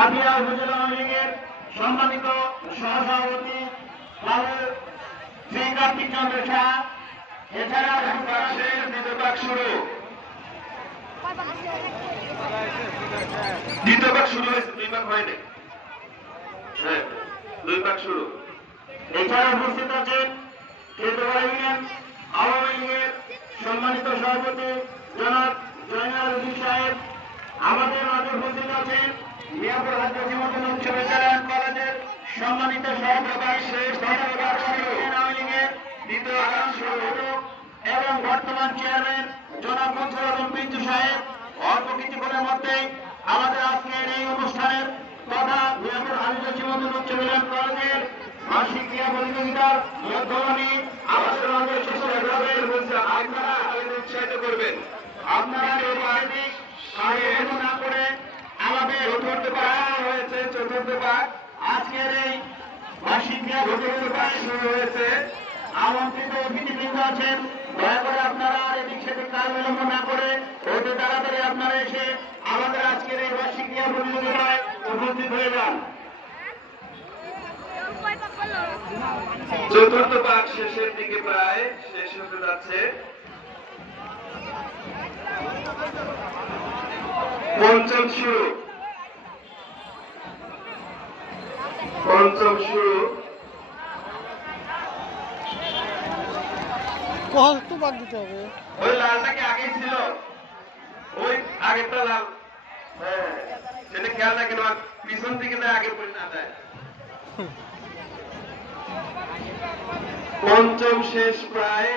সাদিয়া উপজেলা লীগের সম্মানিত সহসভাপতি শ্রী কার্তিক চন্দ্র শাহ। হ্যাঁ দুই ভাগ এছাড়া উপস্থিত আছেন আওয়ামী সম্মানিত সভাপতি জনাব জয়নাল সাহেব। আমাদের মাঝে উপস্থিত আছেন মিয়াপুর রাজ্য জীবন আমাদের জীবন উচ্চ বিদ্যালয় মাসিক আমাদের উৎসাহিত করবেন। আপনারা এই বাহিনী সাহেব না করে আমাদের চতুর্থ পাক হয়েছে চতুর্থ পাক আজকের এই মাসিক ক্রিয়া প্রতিযোগিতা শুরু হয়েছে আমন্ত্রিত অতিথিবৃন্দ আছেন। দয়া করে আপনারা এদিক সেদিক কাল বিলম্ব না করে অতি তাড়াতাড়ি আপনারা এসে আমাদের আজকের এই বার্ষিক ক্রিয়া প্রতিযোগিতায় উপস্থিত হয়ে যান। চতুর্থ পাক শেষের দিকে প্রায় শেষ হতে যাচ্ছে। পঞ্চম শুরু। পঞ্চম শুরু। কত বাদ দিতে হবে। ওই লালটা কি আগে ছিল? ওই আগেরটা লাল। হ্যাঁ সেটা খেয়াল রাখেন পিছন থেকে না আগে পড়ে না দেয় পঞ্চম শেষ প্রায়।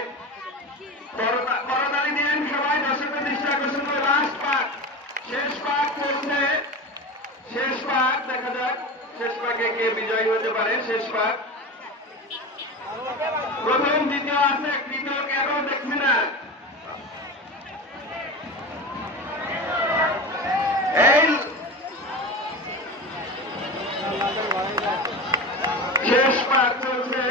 করতালি দিলেন সবাই দর্শকের দৃষ্টি আকর্ষণ করে। লাস্ট পাক শেষ পাক চলছে শেষ পাক দেখা যাক শেষ পাকে কে বিজয়ী হতে পারে শেষ পাক প্রথম দ্বিতীয় আছে তৃতীয় কেন দেখছি না এই শেষ পাক চলছে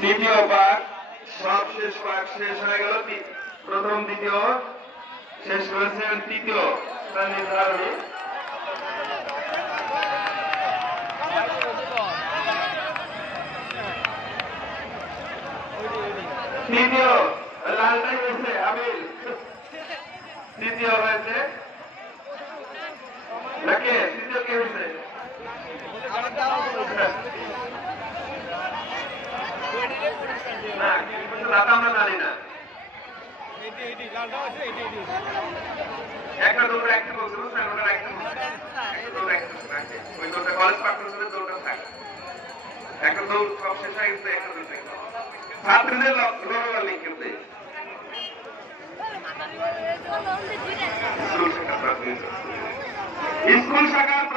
তৃতীয় পাক সব শেষ পাক শেষ হয়ে গেল। প্রথম, দ্বিতীয়, শেষ করেছেন তৃতীয় স্থান নির্ধারণী তৃতীয়, লালটাই হয়েছে আমির তৃতীয় হয়েছে। নাকি তৃতীয় কে হয়েছে না দাদা আমরা জানি না। একটা দৌড় একটা বলছে বুঝছেন ওটা একটা ওই দৌড়টা কলেজ পাক করছে দৌড়টা থাকে। একটা দৌড় সব শেষ হয়ে গেছে একটা দৌড় থাকে ছাত্রীদের লড়াবার নেই কিন্তু প্রাক্তন ছাত্রীদের স্কুল শাখার